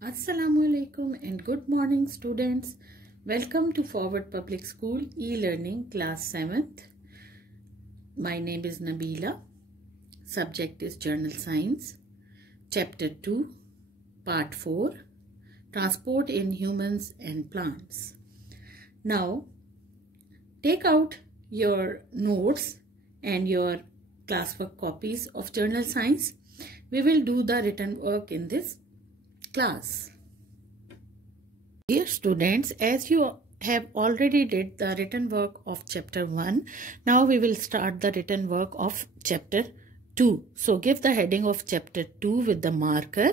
Assalamualaikum and good morning students. Welcome to Forward Public School e-learning class 7th. My name is Nabila. Subject is Journal Science. Chapter 2, Part 4, Transport in Humans and Plants. Now, take out your notes and your classwork copies of Journal Science. We will do the written work in this class. Dear students, as you have already did the written work of chapter 1, now we will start the written work of chapter 2. So give the heading of chapter 2 with the marker,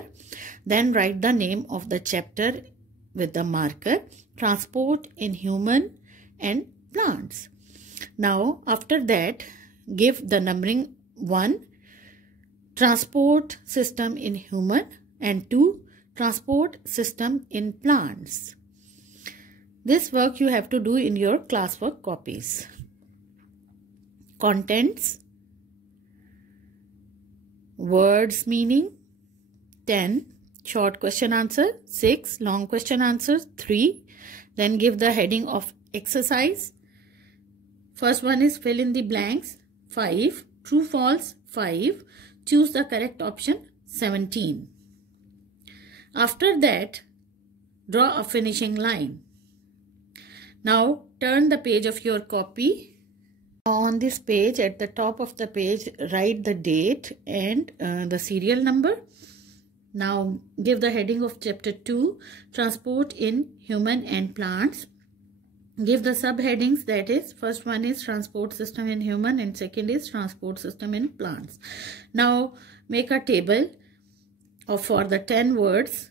then write the name of the chapter with the marker, Transport in Human and Plants. Now after that, give the numbering 1, Transport System in Human, and 2, Transport System in Plants. This work you have to do in your classwork copies. Contents, words meaning 10, short question answer 6, long question answers 3. Then give the heading of exercise. First one is fill in the blanks 5, true false 5, choose the correct option 17. After that, draw a finishing line. Now, turn the page of your copy. On this page, at the top of the page, write the date and the serial number. Now, give the heading of chapter 2, Transport in Human and Plants. Give the subheadings, that is, first one is Transport System in Human and second is Transport System in Plants. Now, make a table for the 10 words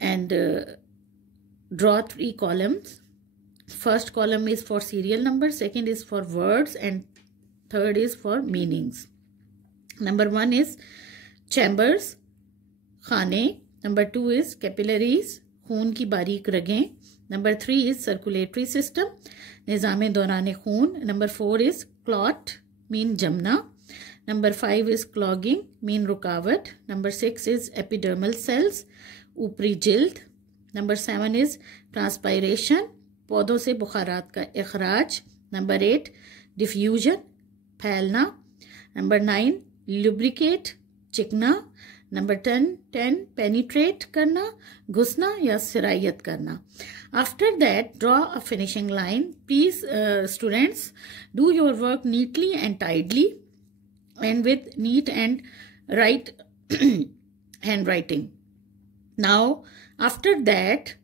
and draw 3 columns. First column is for serial number, second is for words and third is for meanings. Number 1 is chambers, khane. Number 2 is capillaries, खून की बारीक रगें. Number 3 is circulatory system, निज़ाम दौरान खून. Number 4 is clot, mean Jamna. Number 5 is clogging, mean रुकावट. Number 6 is epidermal cells, ऊपरी जिल्द. Number 7 is transpiration, पौधों से बुखारात का इखराज. Number 8 diffusion, फैलना. Number 9 lubricate, चिकना. Number 10 penetrate करना, घुसना या सिरायत करना. After that, draw a finishing line. Please, students, do your work neatly and tidily and with neat and right handwriting. Now, after that,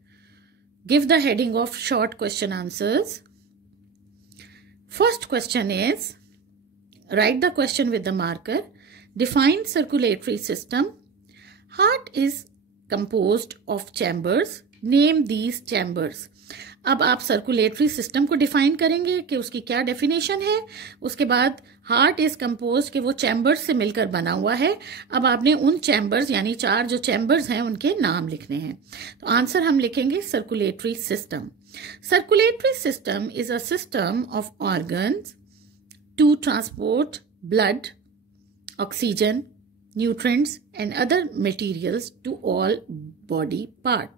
give the heading of short question answers. First question is, write the question with the marker. Define circulatory system. Heart is composed of chambers. Name these chambers. अब आप circulatory system को define करेंगे कि उसकी क्या definition है. उसके बाद हार्ट इज कंपोज कि वो चैम्बर्स से मिलकर बना हुआ है. अब आपने उन चैम्बर्स यानी 4 जो चैम्बर्स हैं उनके नाम लिखने हैं. तो आंसर हम लिखेंगे circulatory system. Circulatory system is a system of organs to transport blood, oxygen, nutrients and other materials to all body part.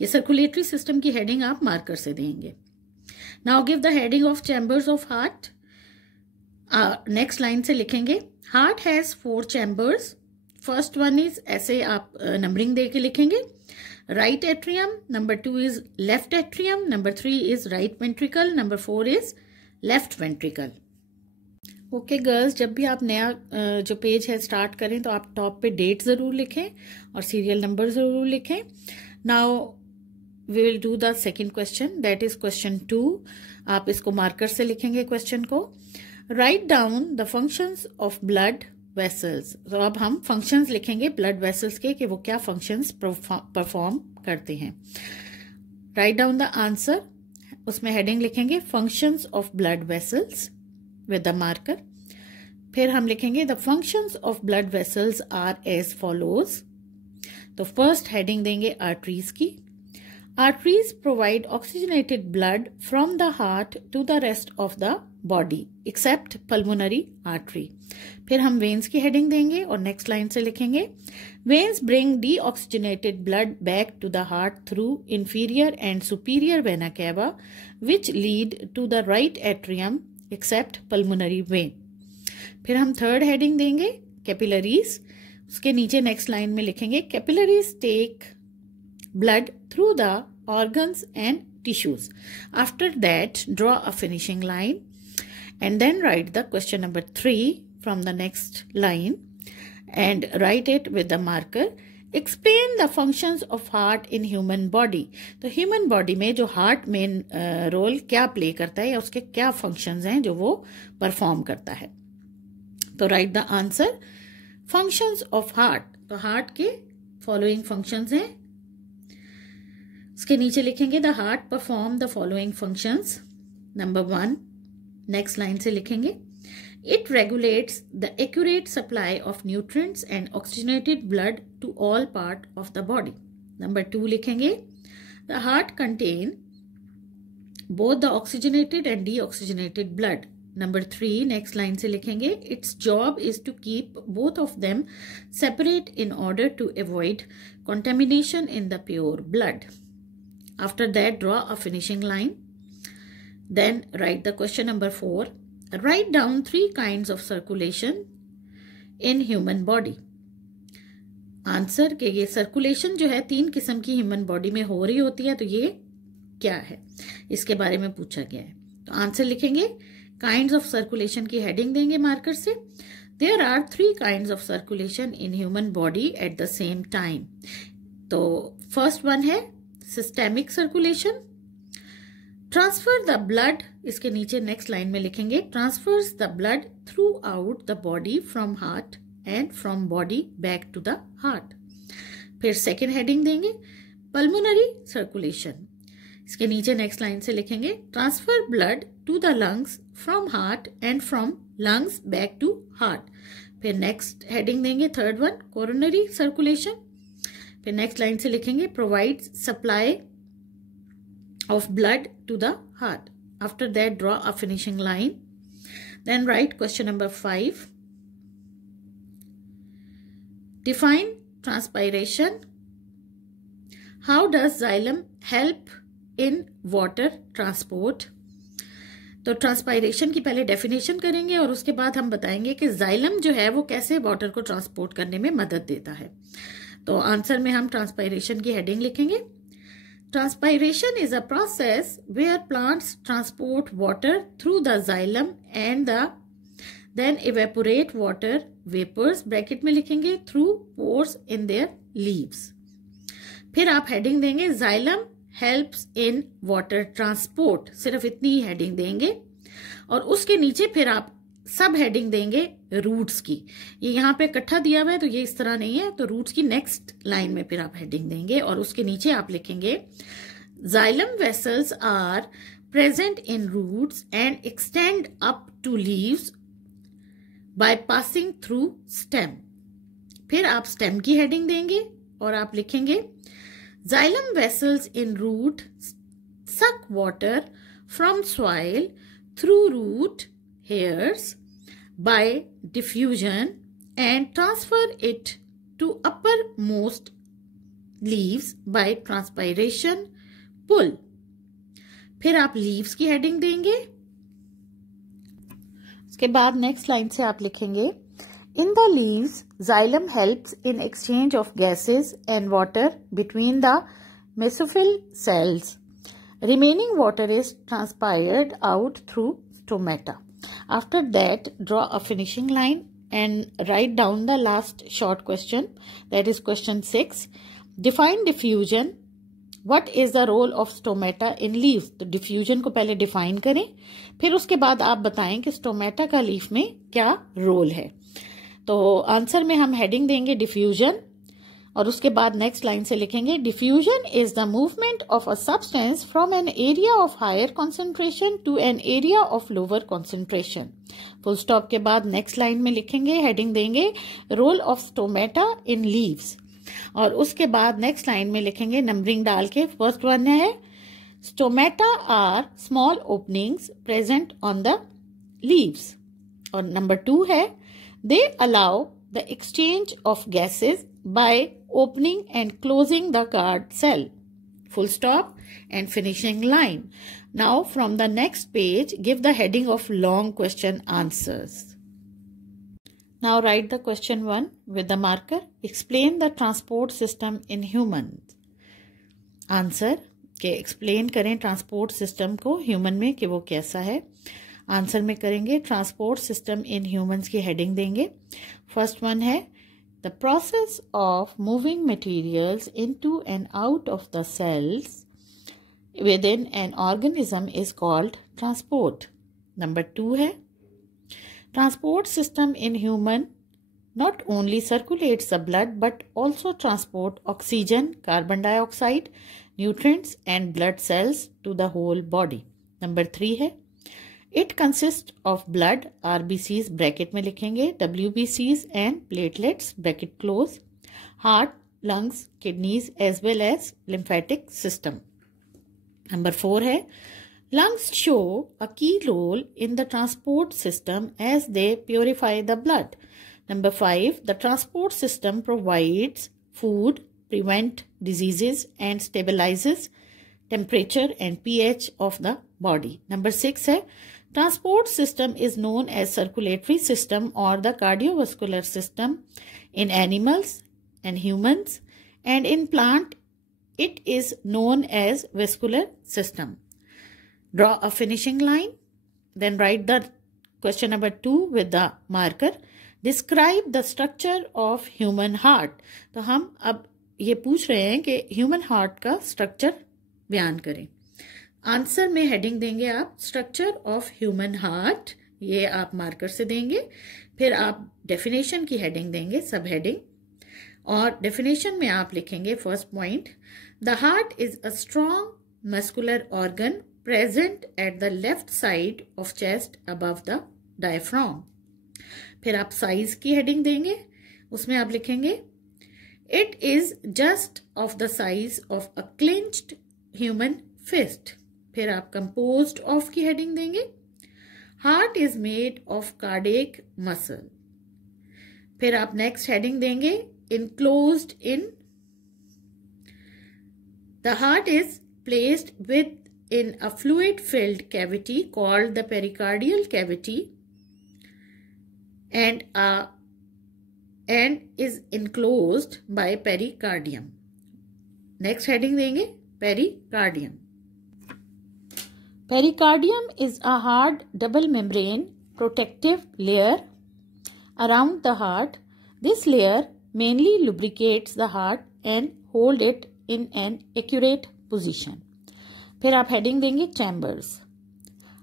ये circulatory system की heading आप marker से देंगे. Now give the heading of chambers of heart. Next line से लिखेंगे heart has 4 chambers. First one is ऐसे आप numbering दे के लिखेंगे. Right atrium. Number 2 is left atrium. Number 3 is right ventricle. Number 4 is left ventricle. Okay girls, जब भी आप नया जो पेज है स्टार्ट करें तो आप टॉप पे डेट ज़रूर लिखें और सीरियल नंबर ज़रूर लिखें. Now we will do the second question, that is question 2. आप इसको मार्कर से लिखेंगे क्वेश्चन को. Write down the functions of blood vessels. तो अब हम फंक्शंस लिखेंगे ब्लड वेसल्स के कि वो क्या फंक्शंस परफॉर्म करते हैं. Right down the answer. उसमें हेडिंग लिखेंगे functions of blood vessels with the marker. फिर हम लिखेंगे the functions of blood vessels are as follows. तो फर्स्ट हेडिंग देंगे arteries की. Arteries provide oxygenated blood from the heart to the rest of the body except pulmonary artery. फिर हम veins की heading देंगे और next line से लिखेंगे veins bring deoxygenated blood back to the heart through inferior and superior vena cava which lead to the right atrium except pulmonary vein. फिर हम third heading देंगे capillaries. उसके नीचे next line में लिखेंगे capillaries take blood through the organs and tissues. After that, draw a finishing line and then write the question number 3 from the next line and write it with the marker. Explain the functions of heart in human body. तो human body में जो heart main role क्या play करता है या उसके क्या functions हैं जो वो perform करता है. तो write the answer. Functions of heart. तो heart के following functions हैं. उसके नीचे लिखेंगे the heart perform the following functions. Number 1 next line से लिखेंगे it regulates the accurate supply of nutrients and oxygenated blood to all part of the body. Number 2 लिखेंगे the heart contain both the oxygenated and deoxygenated blood. Number 3 next line से लिखेंगे its job is to keep both of them separate in order to avoid contamination in the pure blood. After that, draw a finishing line. Then write the question number 4. Write down 3 kinds of circulation in human body. Answer के ये circulation जो है 3 किस्म की human body में हो रही होती है तो ये क्या है इसके बारे में पूछा गया है. तो आंसर लिखेंगे kinds of circulation की heading देंगे मार्कर से. There are 3 kinds of circulation in human body at the same time. तो first one है systemic circulation. Transfer the blood इसके नीचे नेक्स्ट लाइन में लिखेंगे transfers the blood throughout the body from heart and from body back to the heart. फिर second heading देंगे pulmonary circulation. इसके नीचे नेक्स्ट लाइन से लिखेंगे transfer blood to the lungs from heart and from lungs back to heart. फिर next heading देंगे third one coronary circulation. फिर next line से लिखेंगे provide supply of blood to the heart. After that draw a finishing line. Then write question number 5. Define transpiration. How does xylem help in water transport. तो transpiration की पहले definition करेंगे और उसके बाद हम बताएंगे कि जाइलम जो है वो कैसे वाटर को ट्रांसपोर्ट करने में मदद देता है. तो आंसर में हम ट्रांसपायरेशन की हेडिंग लिखेंगे transpiration is a process where plants transport water through the xylem and then evaporate water vapours bracket में लिखेंगे through pores in their leaves. फिर आप हेडिंग देंगे xylem helps in water transport. सिर्फ इतनी ही हेडिंग देंगे और उसके नीचे फिर आप सब हेडिंग देंगे रूट्स की. ये यहाँ पे इकट्ठा दिया हुआ है तो ये इस तरह नहीं है. तो रूट्स की नेक्स्ट लाइन में फिर आप हेडिंग देंगे और उसके नीचे आप लिखेंगे xylem vessels are present in roots and extend up to leaves by passing through stem. फिर आप स्टेम की हेडिंग देंगे और आप लिखेंगे xylem vessels in root suck water from soil through root hairs by diffusion and transfer it to uppermost leaves by transpiration pull. फिर आप leaves की heading देंगे. उसके बाद next line से आप लिखेंगे In the leaves, xylem helps in exchange of gases and water between the mesophyll cells. Remaining water is transpired out through stomata. After that, draw a finishing line and write down the last short question. That is question 6. Define diffusion. What is the role of stomata in leaves? तो diffusion को पहले define करें, फिर उसके बाद आप बताएं कि stomata का leaf में क्या role है. तो आंसर में हम हेडिंग देंगे डिफ्यूजन और उसके बाद नेक्स्ट लाइन से लिखेंगे diffusion is the movement of a substance from an area of higher concentration to an area of lower concentration. Full stop के बाद नेक्स्ट लाइन में लिखेंगे हेडिंग देंगे role of stomata in leaves. और उसके बाद नेक्स्ट लाइन में लिखेंगे नंबरिंग डाल के। फर्स्ट वन है stomata are small openings present on the leaves, और नंबर 2 है they allow the exchange of gases by opening and closing the guard cell, full stop and finishing line. Now from the next page give the heading of long question answers. Now write the question 1 with the marker. Explain the transport system in humans. Answer के explain करें transport system को human में कि वो कैसा है. Answer में करेंगे transport system in humans की heading देंगे. First one है the process of moving materials into and out of the cells within an organism is called transport. Number 2 है transport system in human not only circulates the blood but also transport oxygen, carbon dioxide, nutrients and blood cells to the whole body. Number 3 है It consists of blood, RBCs bracket में लिखेंगे, WBCs and platelets bracket close, heart, lungs, kidneys as well as lymphatic system. Number 4 है lungs show a key role in the transport system as they purify the blood. Number 5 the transport system provides food, prevent diseases and stabilizes temperature and pH of the body. Number 6 है Transport system is known as circulatory system or the cardiovascular system in animals and humans, and in plant it is known as vascular system. Draw a finishing line, then write the question number 2 with the marker. Describe the structure of human heart. तो हम अब ये पूछ रहे हैं कि human heart का structure बयान करें. आंसर में हेडिंग देंगे आप स्ट्रक्चर ऑफ ह्यूमन हार्ट, ये आप मार्कर से देंगे. फिर आप डेफिनेशन की हेडिंग देंगे, सब हेडिंग, और डेफिनेशन में आप लिखेंगे first point the heart is a strong muscular organ present at the left side of chest above the diaphragm. फिर आप साइज की हेडिंग देंगे, उसमें आप लिखेंगे it is just of the size of a clinched human fist. फिर आप composed of की हेडिंग देंगे, heart is made of cardiac muscle. फिर आप नेक्स्ट हेडिंग देंगे enclosed in the heart is placed within a fluid filled cavity called the pericardial cavity and is enclosed bye pericardium. Next heading देंगे pericardium. Pericardium is a hard double membrane protective layer around the heart. This layer mainly lubricates the heart and hold it in an accurate position. फिर आप heading देंगे chambers.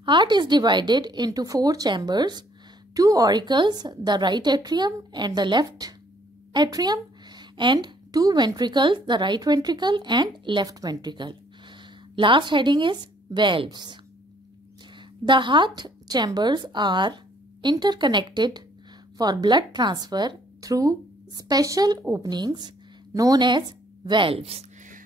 Heart is divided into 4 chambers, 2 auricles, the right atrium and the left atrium, and 2 ventricles, the right ventricle and left ventricle. Last heading is valves. The heart chambers are interconnected for blood transfer through special openings known as valves.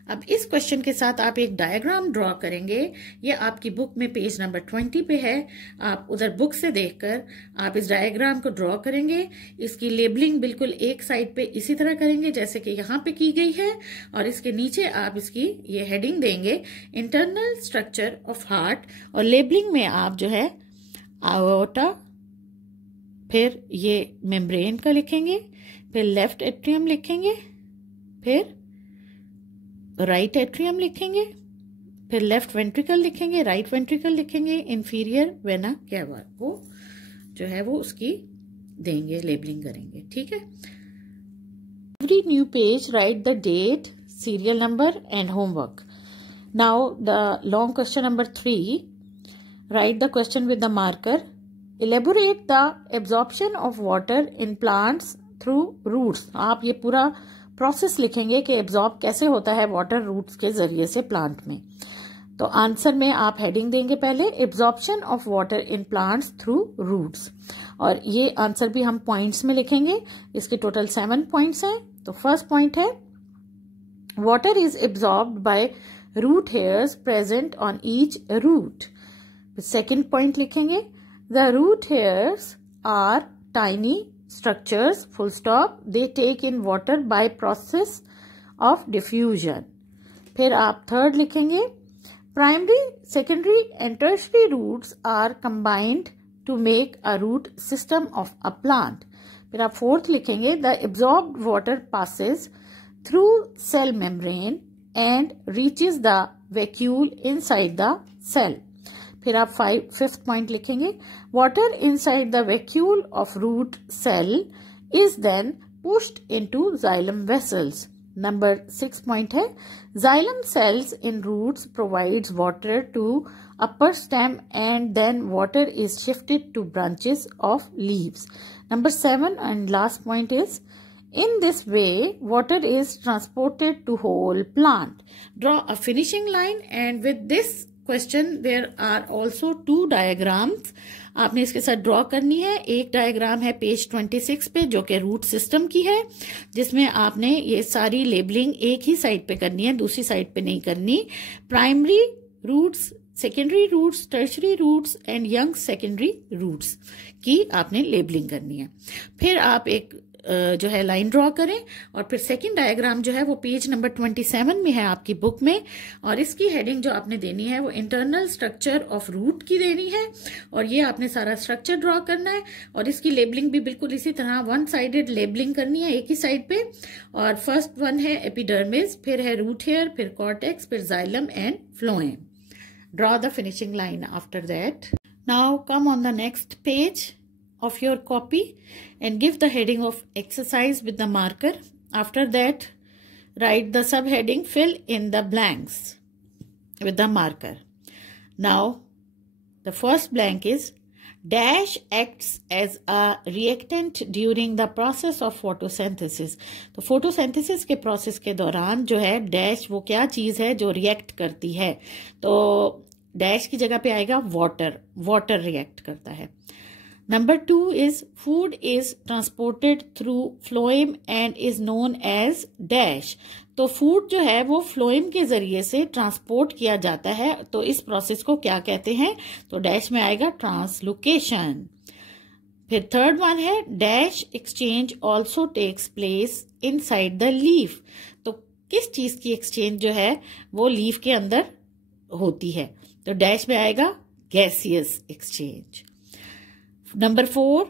अब इस question के साथ आप एक diagram draw करेंगे. ये आपकी book में पेज नंबर 20 पे है. आप उधर बुक से देखकर आप इस डायग्राम को ड्रॉ करेंगे. इसकी लेबलिंग बिल्कुल एक साइड पे इसी तरह करेंगे जैसे कि यहाँ पे की गई है, और इसके नीचे आप इसकी ये हेडिंग देंगे इंटरनल स्ट्रक्चर ऑफ हार्ट, और लेबलिंग में आप जो है आयोटा, फिर ये मेम्ब्रेन का लिखेंगे, फिर लेफ्ट एट्रियम लिखेंगे, फिर राइट एट्रियम लिखेंगे, फिर लेफ्ट वेंट्रिकल लिखेंगे, राइट वेंट्रिकल लिखेंगे, इंफीरियर वेना कैवा को जो है वो उसकी देंगे, लेबलिंग करेंगे. ठीक है. Every new page write the date, serial number and homework. Now the long question number 3, write the question with the marker. Elaborate the absorption of water in plants through roots. आप ये पूरा process लिखेंगे कि absorb कैसे होता है water roots के जरिए से प्लांट में. तो आंसर में आप हेडिंग देंगे पहले absorption of water in plants through roots, और ये आंसर भी हम पॉइंट्स में लिखेंगे. इसके टोटल 7 पॉइंट्स हैं. तो फर्स्ट पॉइंट है Water is absorbed by root hairs present on each root. Second point लिखेंगे, the root hairs are tiny structures, full stop. They take in water by process of diffusion. फिर आप third लिखेंगे, primary, secondary and tertiary roots are combined to make a root system of a plant. फिर आप fourth लिखेंगे, the absorbed water passes through cell membrane and reaches the vacuole inside the cell. फिर आप fifth point लिखेंगे, water inside the vacuole of root cell is then pushed into xylem vessels. Number 6 point है, xylem cells in roots provides water to upper stem and then water is shifted to branches of leaves. Number 7 and last point is, in this way water is transported to whole plant. Draw a finishing line, and with this question there are also two diagrams आपने इसके साथ draw करनी है. एक diagram है page 26 पे जो कि रूट सिस्टम की है, जिसमें आपने ये सारी लेबलिंग एक ही साइड पे करनी है, दूसरी साइड पे नहीं करनी. Primary roots, secondary roots, tertiary roots and young secondary roots की आपने लेबलिंग करनी है. फिर आप एक जो है लाइन ड्रॉ करें, और फिर सेकंड डायग्राम जो है वो पेज नंबर 27 में है आपकी बुक में, और इसकी हेडिंग जो आपने देनी है वो इंटरनल स्ट्रक्चर ऑफ रूट की देनी है, और ये आपने सारा स्ट्रक्चर ड्रॉ करना है. और इसकी लेबलिंग भी बिल्कुल इसी तरह वन साइडेड लेबलिंग करनी है, एक ही साइड पे. और फर्स्ट वन है एपिडर्मिस, फिर है रूट हेयर, फिर कॉर्टेक्स, फिर xylem and phloem. Draw the finishing line after that. Now come on the next page of your copy and give the heading of exercise with the marker. After that, write the subheading, fill in the blanks with the marker. Now, the first blank is, dash acts as a reactant during the process of photosynthesis. तो photosynthesis के process के दौरान जो है dash वो क्या चीज है जो react करती है, तो dash की जगह पे आएगा water react करता है. Number 2 is, food is transported through phloem and is known as dash. तो फूड जो है वो फ्लोएम के जरिए से ट्रांसपोर्ट किया जाता है, तो इस प्रोसेस को क्या कहते हैं, तो डैश में आएगा ट्रांसलोकेशन. फिर थर्ड वन है, dash exchange also takes place inside the leaf. तो किस चीज की एक्सचेंज जो है वो लीफ के अंदर होती है, तो डैश में आएगा gaseous exchange. Number 4,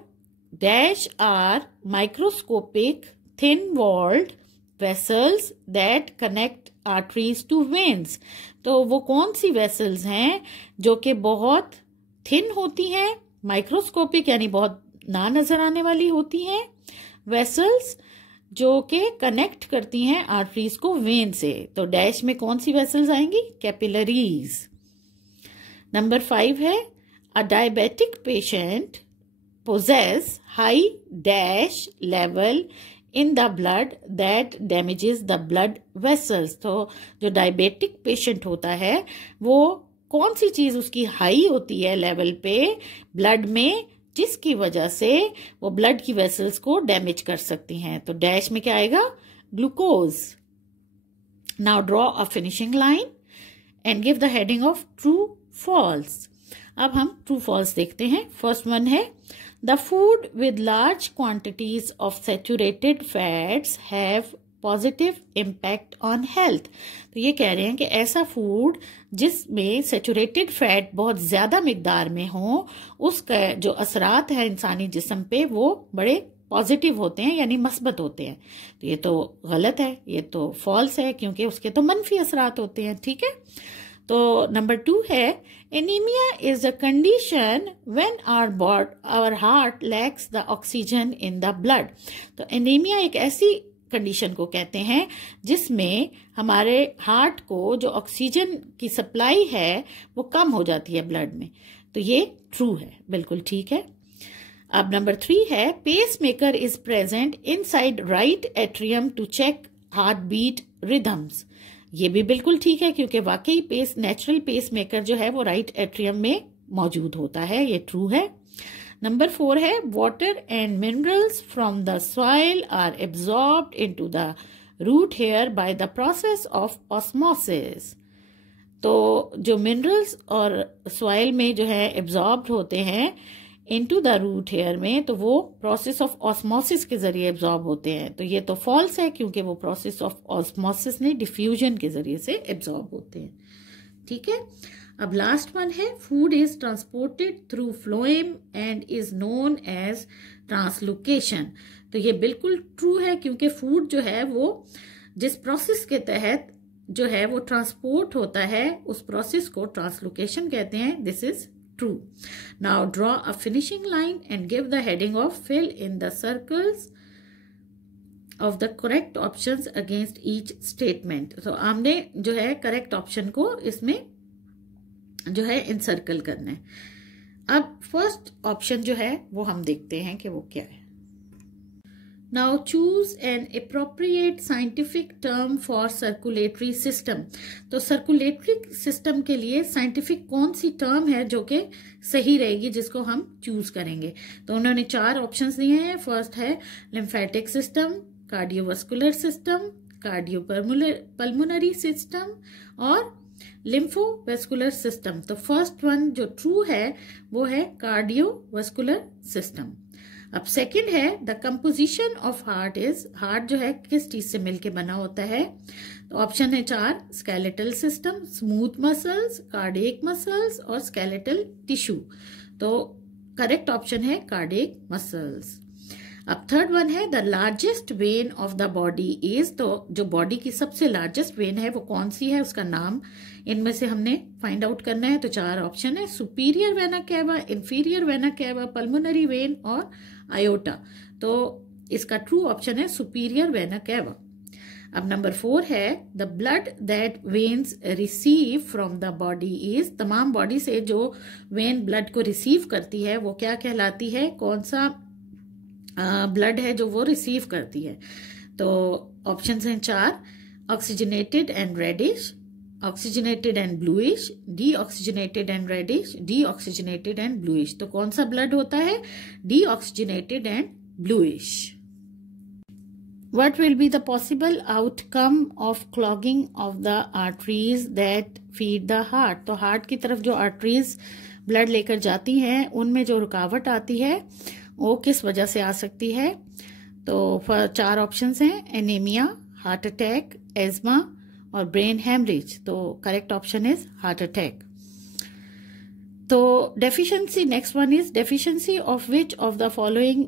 dash are microscopic thin-walled vessels that connect arteries to veins. तो वो कौन सी vessels हैं जो कि बहुत thin होती हैं, microscopic यानी बहुत ना नजर आने वाली होती हैं, vessels जो कि कनेक्ट करती हैं आर्टरीज को वेन से. तो डैश में कौन सी वेसल्स आएंगी, कैपिलरीज. नंबर 5 है, a diabetic patient possess high dash level in the blood that damages the blood vessels. तो जो डायबिटिक पेशेंट होता है वो कौन सी चीज उसकी हाई होती है लेवल पे ब्लड में, जिसकी वजह से वो ब्लड की वेसल्स को डैमेज कर सकती हैं, तो डैश में क्या आएगा, glucose. Now draw a finishing line and give the heading of true false. अब हम ट्रू फॉल्स देखते हैं. फर्स्ट वन है, the food with large quantities of saturated fats have positive impact on health. तो ये कह रहे हैं कि ऐसा फूड जिसमें सैचुरेटेड फैट बहुत ज्यादा मिकदार में हो, उसका जो असरात है इंसानी जिस्म पे वो बड़े पॉजिटिव होते हैं, यानी मस्बत होते हैं. तो ये तो गलत है, ये तो फॉल्स है, क्योंकि उसके तो मनफी असरात होते हैं. ठीक है, तो नंबर 2 है, anaemia is a condition when our heart lacks the oxygen in the blood. तो एनीमिया एक ऐसी कंडीशन को कहते हैं जिसमें हमारे हार्ट को जो ऑक्सीजन की सप्लाई है वो कम हो जाती है ब्लड में. तो ये ट्रू है, बिल्कुल ठीक है. अब नंबर 3 है, pacemaker is present inside right atrium to check heart beat rhythms. ये भी बिल्कुल ठीक है, क्योंकि वाकई नेचुरल पेस मेकर जो है वो राइट एट्रियम में मौजूद होता है, ये ट्रू है. नंबर 4 है, water and minerals from the soil are absorbed into the root hair by the process of osmosis. तो जो मिनरल्स और सॉइल में जो है एब्जॉर्ब होते हैं इनटू द रूट हेयर में, तो वो प्रोसेस ऑफ ऑस्मोसिस के जरिए एब्जॉर्ब होते हैं। तो ये तो फॉल्स है, क्योंकि वो प्रोसेस ऑफ ऑस्मोसिस नहीं, डिफ्यूजन के जरिए से एब्जॉर्ब होते हैं। ठीक है, अब लास्ट वन है, food is transported through phloem and is known as translocation. तो ये बिल्कुल ट्रू है, क्योंकि फूड जो है वो जिस प्रोसेस के तहत जो है वो ट्रांसपोर्ट होता है, उस प्रोसेस को ट्रांसलोकेशन कहते हैं। This is true. Now draw a finishing line and give the heading of fill in the circles of the correct options against each statement. तो हमने जो है करेक्ट ऑप्शन को इसमें जो है इनसर्कल करना है। अब फर्स्ट ऑप्शन जो है वो हम देखते हैं कि वो क्या है। Now choose an appropriate scientific term for circulatory system. तो सर्कुलेटरी सिस्टम के लिए साइंटिफिक कौन सी टर्म है जो कि सही रहेगी, जिसको हम चूज करेंगे। तो उन्होंने 4 ऑप्शंस दिए हैं। फर्स्ट है lymphatic system, cardiovascular system, cardiopulmonary system और लिम्फोवेस्कुलर सिस्टम। तो फर्स्ट वन जो ट्रू है वो है कार्डियोवास्कुलर सिस्टम। अब सेकंड है the composition of heart is, heart जो है किस चीज से मिलके बना होता है। तो ऑप्शन है 4, skeletal system, smooth muscles, cardiac muscles और स्केलेटल टिश्यू। तो करेक्ट ऑप्शन है कार्डियक मसल्स। अब थर्ड वन है the largest when of the body is. तो जो बॉडी की सबसे लार्जेस्ट वेन है वो कौन सी है, उसका नाम इनमें से हमने फाइंड आउट करना है। तो 4 ऑप्शन है, superior vena cava, inferior vena cava, pulmonary vein और आयोटा। तो इसका ट्रू ऑप्शन है सुपीरियर वेना कैवा। अब नंबर 4 है the blood that veins receive from the body is. तमाम बॉडी से जो वेन ब्लड को रिसीव करती है वो क्या कहलाती है, कौन सा ब्लड है जो वो रिसीव करती है। तो ऑप्शंस हैं 4, oxygenated and reddish, oxygenated and bluish, deoxygenated and reddish, deoxygenated and bluish. तो कौन सा ब्लड होता है, deoxygenated and bluish. What will be the possible outcome of clogging of the arteries that feed the heart? तो heart की तरफ जो arteries blood लेकर जाती हैं उनमें जो रुकावट आती है वो किस वजह से आ सकती है। तो 4 ऑप्शंस हैं, एनीमिया, हार्ट अटैक, एज्मा और ब्रेन हेमरेज। तो correct option is heart attack. तो deficiency, next one is deficiency of which of the following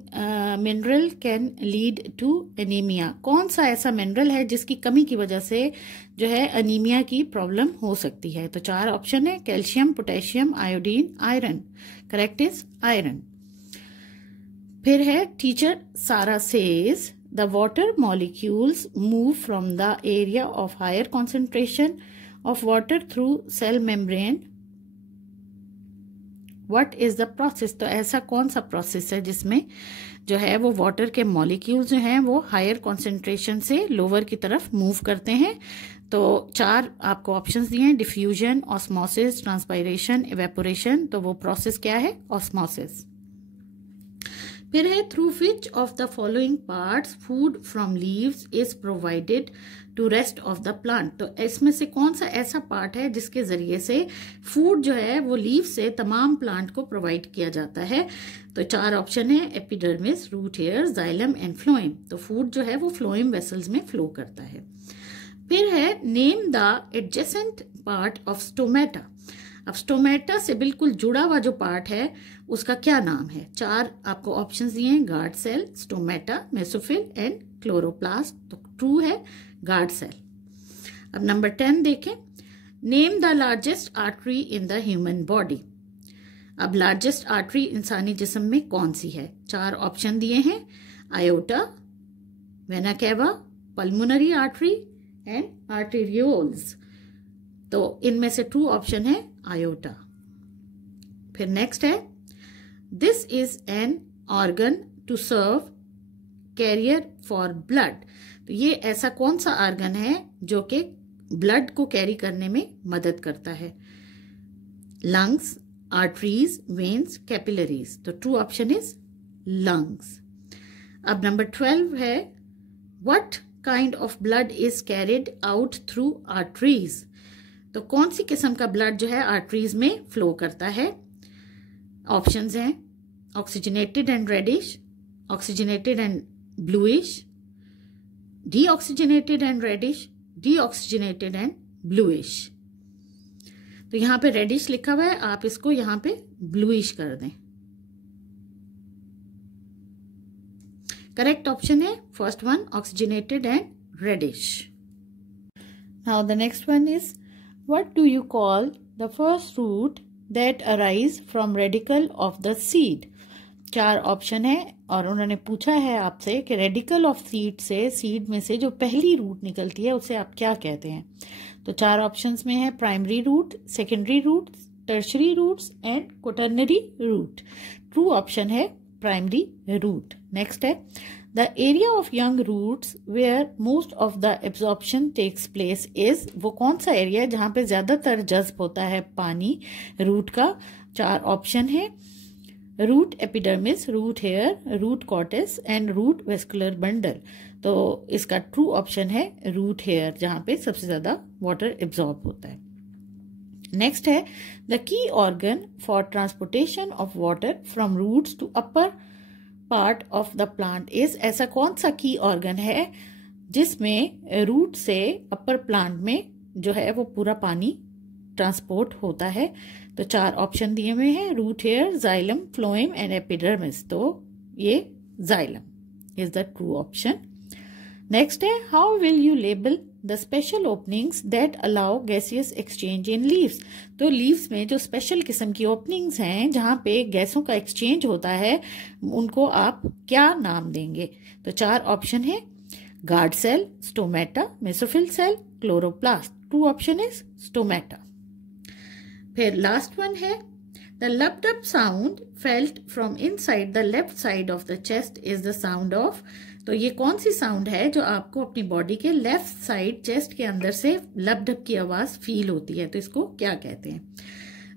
mineral can lead to anaemia. कौन सा ऐसा मिनरल है जिसकी कमी की वजह से जो है एनीमिया की प्रॉब्लम हो सकती है। तो 4 ऑप्शन है, calcium, potassium, iodine, iron. Correct is iron. फिर है teacher Sara says the water molecules move from the area of higher concentration of water through cell membrane. What is the process. तो ऐसा कौन सा प्रोसेस है जिसमें जो है वो वाटर के मॉलिक्यूल्स जो हैं वो हायर कॉन्सेंट्रेशन से लोअर की तरफ मूव करते हैं। तो 4 आपको ऑप्शंस दिए हैं, डिफ्यूजन, ऑस्मोसिस, ट्रांसपायरेशन, इवेपोरेशन। तो वो प्रोसेस क्या है, ऑस्मोसिस। फिर है through which of the following parts food from leaves is provided to rest of the plant. तो इसमें से कौन सा ऐसा पार्ट है जिसके जरिए से फूड जो है वो लीव से तमाम प्लांट को प्रोवाइड किया जाता है। तो 4 ऑप्शन है, epidermis, root hair, xylem and phloem. तो फूड जो है वो फ्लोएम वेसल्स में फ्लो करता है। फिर है name the adjacent part of stomata. अब स्टोमेटा से बिल्कुल जुड़ा हुआ जो पार्ट है उसका क्या नाम है। 4 आपको ऑप्शंस दिए हैं, guard cell, stomata, mesophyll and chloroplast. तो ट्रू है गार्ड सेल। अब नंबर 10 देखें, name the largest artery in the human body. अब लार्जेस्ट आर्टरी इंसानी जिस्म में कौन सी है। 4 ऑप्शन दिए हैं, aorta, vena cava, pulmonary artery and arterioles. तो इनमें से ट्रू ऑप्शन है आयोटा। फिर नेक्स्ट है, this is an organ to serve carrier for blood. तो ये ऐसा कौन सा ऑर्गन है जो कि ब्लड को कैरी करने में मदद करता है। Lungs, arteries, veins, capillaries. तो ट्रू ऑप्शन इज लंग्स। अब नंबर 12 है, what kind of blood is carried out through arteries? तो कौन सी किस्म का ब्लड जो है आर्टरीज में फ्लो करता है? ऑप्शंस हैं oxygenated and reddish, oxygenated and bluish, deoxygenated and reddish, deoxygenated and bluish. तो यहां पे रेडिश लिखा हुआ है, आप इसको यहां पे ब्लूइश कर दें। करेक्ट ऑप्शन है first one, oxygenated and reddish. Now the next one is what do you call the first root that arise from radical of the seed? 4 option है और उन्होंने पूछा है आपसे कि रेडिकल ऑफ सीड से, सीड में से जो पहली रूट निकलती है उसे आप क्या कहते हैं? तो 4 ऑप्शंस में है primary root, secondary root, tertiary roots and quaternary root. True option है प्राइमरी रूट। नेक्स्ट है the area of young roots where most of the absorption takes place is? वो कौन सा एरिया है जहां पे ज्यादातर जज्ब होता है पानी रूट का? 4 ऑप्शन है root epidermis, root hair, root cortex and root vascular bundle. तो इसका ट्रू ऑप्शन है रूट हेयर, जहां पे सबसे ज्यादा वाटर एब्जॉर्ब होता है। नेक्स्ट है the key organ for transportation of water from roots to upper part of the plant is? ऐसा कौन सा की ऑर्गन है जिसमें रूट से अपर प्लांट में जो है वो पूरा पानी ट्रांसपोर्ट होता है? तो 4 ऑप्शन दिए हुए हैं root hair, xylem, phloem and epidermis. तो ये xylem is the true option. Next है how will you label the special openings that allow gaseous exchange in leaves? तो लीव्स में जो स्पेशल किस्म की ओपनिंग्स हैं जहां पे गैसों का एक्सचेंज होता है, उनको आप क्या नाम देंगे? तो 4 ऑप्शन है guard cell, stomata, mesophyll cell, chloroplast. True option is stomata. फिर लास्ट वन है the lub dub sound felt from inside the left side of the chest is the sound of? तो ये कौन सी साउंड है जो आपको अपनी बॉडी के लेफ्ट साइड चेस्ट के अंदर से लब्ड अप की आवाज फील होती है? तो इसको क्या कहते हैं?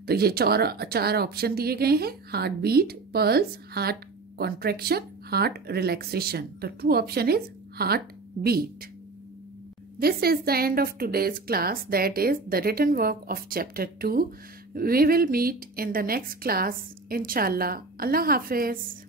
तो ये 4 ऑप्शन दिए गए हैं heart beat, pulse, heart contraction, heart relaxation. तो true option is heart beat. This is the end of today's class, that is the written work of chapter 2. We will meet in the next class, inshallah. Allah Hafiz.